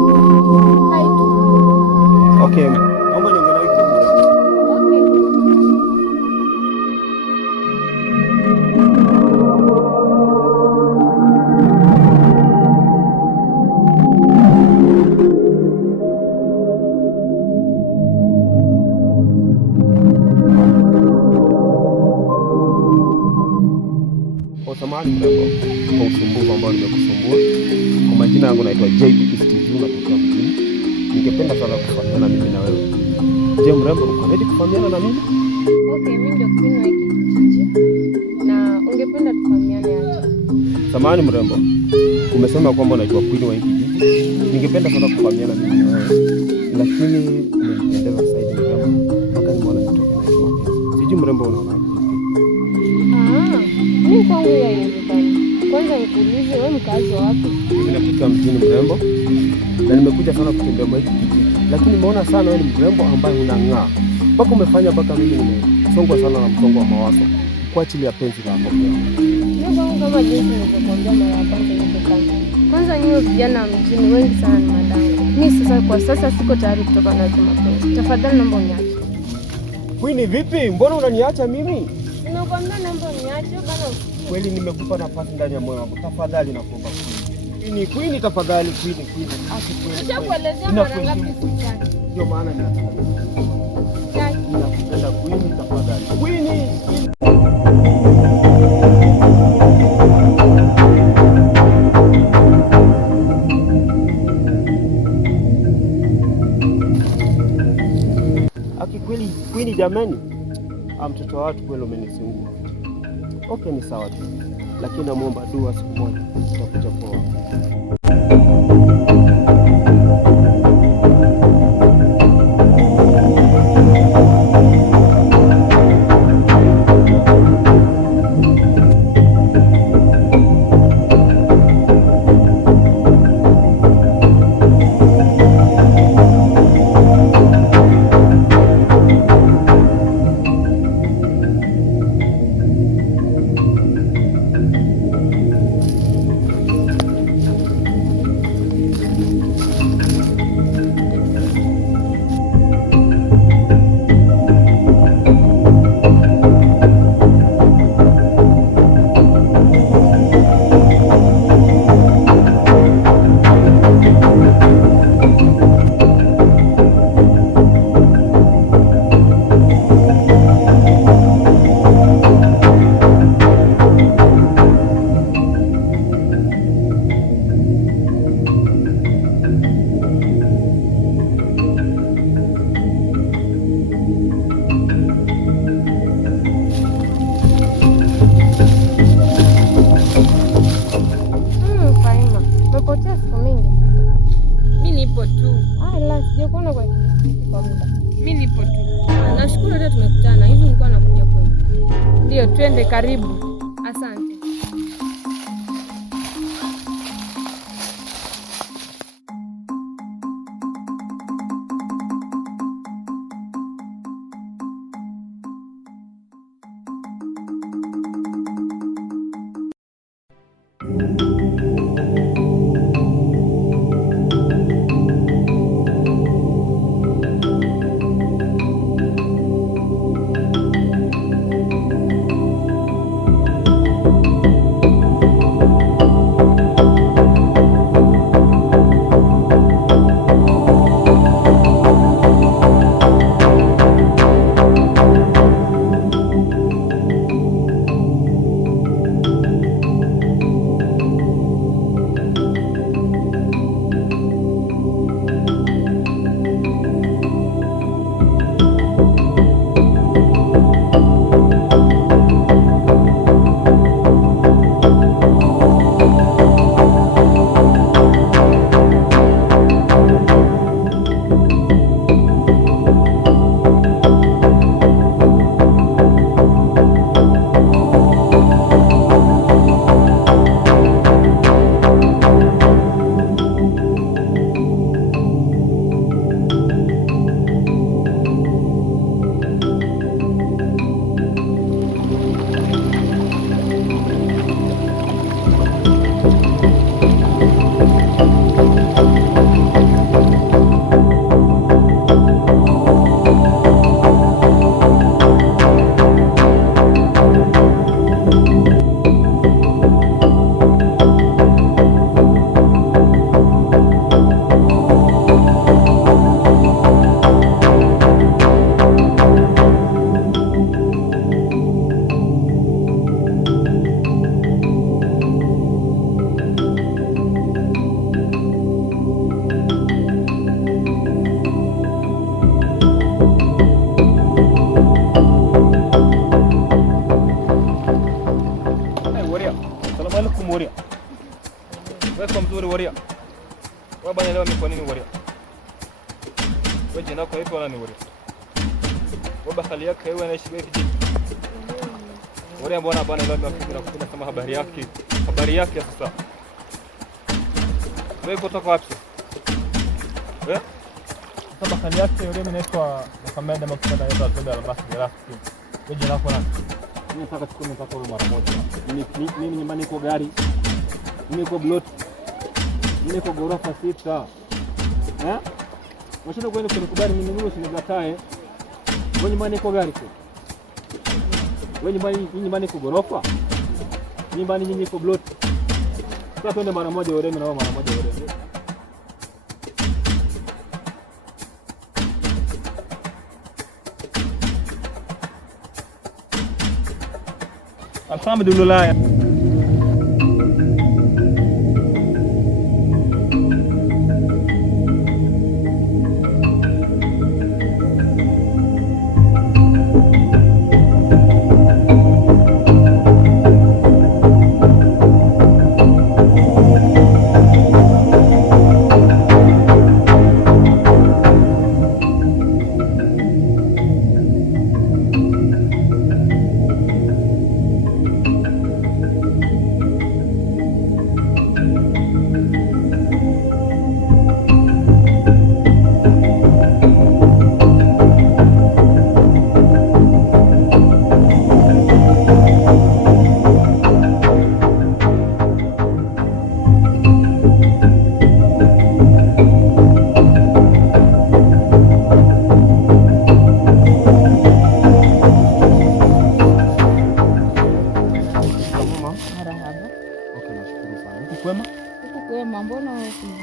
Hai tu. Okay, naomba niongee nawe kidogo. Okay. Samahani mrembo kwa usumbufu ambao nimekusumbua. Kwa majina yangu naitwa JB Steve, natokea mjini. Ningependa sana kufahamiana mimi na wewe. Je, mrembo uko ready kufahamiana na mimi? Okay, mimi ndio queen wa hiki kijiji na ungependa tufahamiane aje? Samahani mrembo, umesema kwamba unaitwa queen wa hiki kijiji. Ningependa sana kufahamiana mimi na wewe, lakini umenipendeza zaidi mrembo, mpaka nimeona nitoke na hiyo mapenzi. Sijui mrembo unaona mimi kwangu haiwezekani. Kwanza nikuulize, wewe mkazi wa wapi? Mimi natoka mjini mrembo, na nimekuja sana kutembea kwa hiki kijiji, lakini nimeona sana wewe ni mrembo ambaye unang'aa, mpaka umefanya mpaka mimi nimesongwa sana na msongo wa mawazo kwa ajili ya penzi lako. Mimi kwangu kama jinsi nilivyokuambia mara ya kwanza nilipokana. Kwanza nyinyi vijana mjini wengi sana ni madango. Mimi sasa kwa sasa siko tayari kutoka na hizo mapenzi. Tafadhali naomba uniache. Queen, vipi? Mbona unaniacha mimi? Ninakwambia naomba uniache bana. Kweli nimekupa nafasi ndani ya moyo wangu. Tafadhali nakuomba Queen, tafadhali Queen. Nishakuelezea mara ngapi sitaki. Ndio maana ninataka. Ninakupenda Queen, tafadhali. Queen. Queen jamani. Mtoto wa watu kweli umenisingua. Okay, ni sawa tu, lakini namuomba dua, siku moja tutakuja poa. Sijakuona kwa kijiji kwa muda. Mimi nipo tu. Nashukuru hata tumekutana. Hivi nilikuwa nakuja kwenu. Ndio, twende karibu. Asante. Waria. Wewe bwana leo kwa nini Waria? Wewe jina lako hapo nani Waria? Wewe hali yako wewe anaishi vipi? Waria bwana bwana leo nafikiri kupenda kama habari yake. Habari yake sasa. Wewe kutoka wapi? Sasa hali yake yule anaitwa Mohamed Maksada yetu atoda albasi rafiki. Wewe jina lako nani? Mimi nataka chukue mpaka mara moja. Mimi nyumbani niko gari. Mimi niko blot. Mimi niko ghorofa 6. Mashina kwenda kunikubali mimi usinigatae. Wewe nyumbani niko gari tu. Wewe nyumbani niko ghorofa. Nyumbani niko blot. Sasa twende mara moja wewe na mara moja wewe. Alhamdulillah.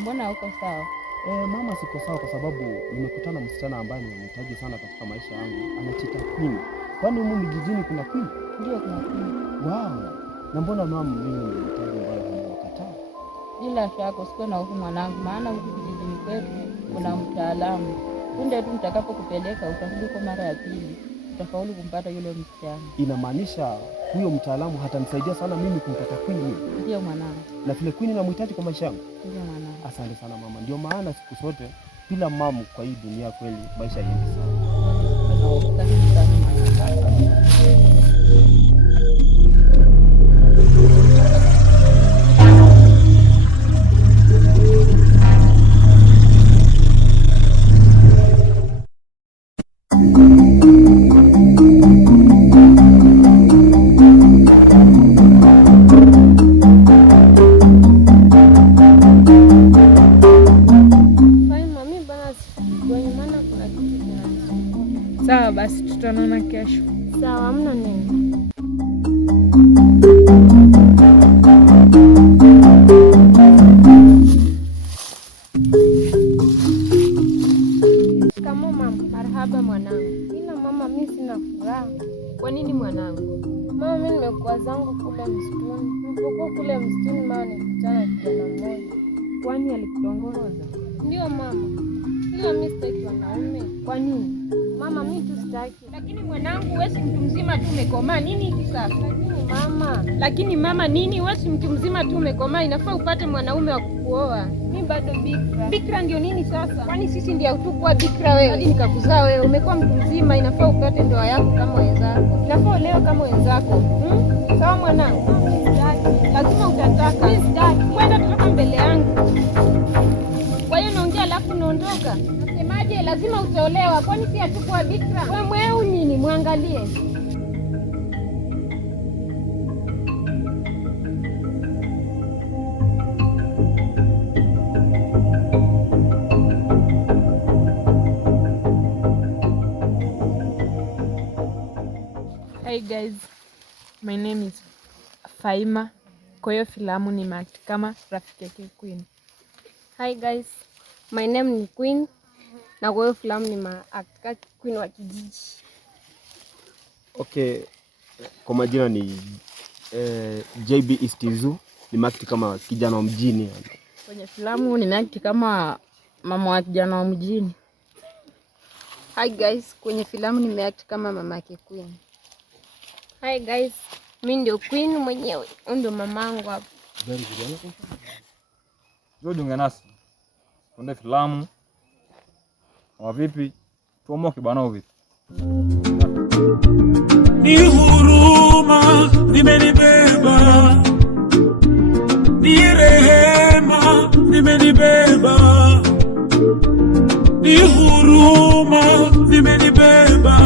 Mbona uko sawa? Mama, siko sawa kwa sababu nimekutana msichana ambaye ninamhitaji sana katika maisha yangu. Anachita Queen. Kwani humu mjijini kuna Queen? Ndio kuna Queen. Wow. Na mbona mama mimi nimehitaji mbaya nimekataa? Bila shaka usikuwe na hofu mwanangu, maana huku kijijini kwetu kuna mtaalamu. Punde tu nitakapokupeleka utarudi kwa mara ya pili, utafaulu kumpata yule msichana. Inamaanisha huyo mtaalamu hatanisaidia sana mimi kumpata Queen mimi? Ndio mwanangu. Na vile Queen namhitaji kwa maisha yangu? Ndio mwanangu. Asante sana mama. Ndio maana siku zote bila mama kwa hii dunia kweli maisha yetu sana. Sawa basi tutaonana kesho. Sawa, hamna nini. Kama mama, marhaba mwanangu. Ila mama, mimi sina furaha. Kwa nini mwanangu? Mama, mimi nimekuwa zangu kule msituni. Nilipokuwa kule msituni mama nilikutana na kijana mmoja. Kwani alikutongoza? Ndio mama. Ila mimi sitaki wanaume. Kwa nini? Mama, mimi tu sitaki. Lakini mwanangu, wewe si mtu mzima tu umekomaa. Nini hivi sasa? Lakini mama nini? Wewe si mtu mzima tu umekomaa, inafaa upate mwanaume wa kukuoa. Mimi bado bikra. Bikra ndio nini sasa? Kwani sisi ndio hatukuwa bikra wewe? Hadi nikakuzaa wewe. Umekuwa mtu mzima, inafaa upate ndoa yako kama wenzako. Inafaa olewe kama wenzako. Sawa mwanangu? Lazima utataka. Mimi sitaki. Kwenda kutoka mbele yangu. Kwa hiyo naongea alafu naondoka. Nasemaje? Lazima utaolewa. Kwani si hatukuwa bikra? Wewe mweu nini? Muangalie. Hi guys, my name is Faima. Kwa hiyo filamu nimeact kama rafiki yake Queen. Hi guys, my name ni Queen na kwa hiyo filamu nimeact kama Queen wa kijiji. Okay, kwa majina ni JB Istizu, nimeact kama kijana wa mjini. Kwenye filamu nimeact kama mama wa kijana wa mjini. Hi guys, kwenye filamu nimeact kama mama yake Queen. Hi guys, mimi ndio Queen mwenyewe, ndio mamangu hapa. Njoo jiunge nasi. Tuende filamu. Wa vipi? Tuomoke bwana vipi? Ni huruma zimenibeba, ni rehema zimenibeba, ni huruma zimenibeba.